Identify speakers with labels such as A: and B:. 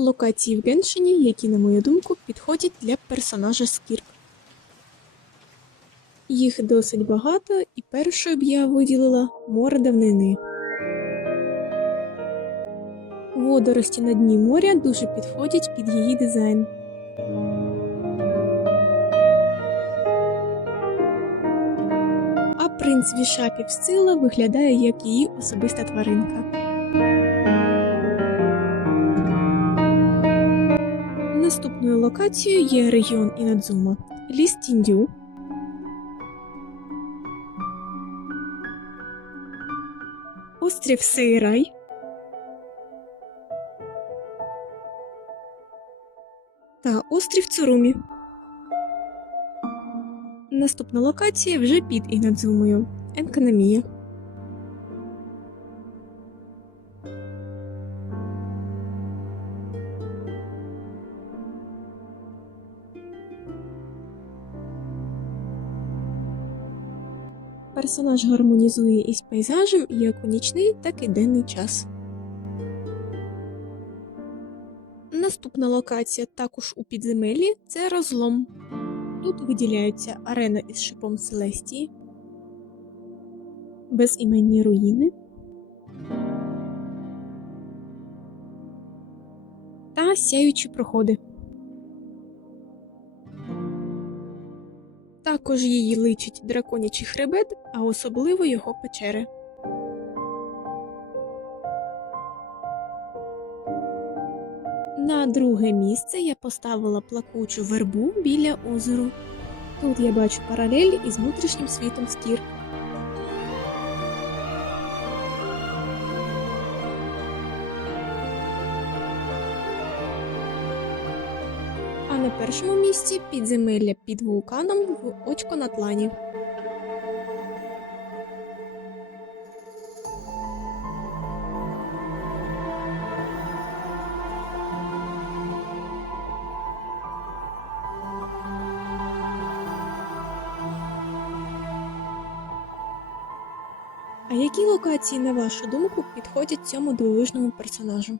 A: локації в Геншині, які, на мою думку, підходять для персонажа Скірк. Їх досить багато, і першою б я виділила море давнини. Водорості на дні моря дуже підходять під її дизайн. А принц Вішапів Сцила виглядає як її особиста тваринка. Наступною локацією є регіон Інадзума, ліс Тіндю. Острів Сейрай. Та острів Цурумі. Наступна локація вже під Інадзумою Енканамія. Персонаж гармонізує із пейзажем як у нічний, так і денний час. Наступна локація також у підземеллі це розлом. Тут виділяються арена із шипом Селестії, безіменні руїни та сяючі проходи. Також її личить драконячий хребет, а особливо його печери. На друге місце я поставила плакучу вербу біля озеру. Тут я бачу паралель із внутрішнім світом скір. А на першому місці підземелля під вулканом в Очко на тлані. А які локації, на вашу думку, підходять цьому дивовижному персонажу?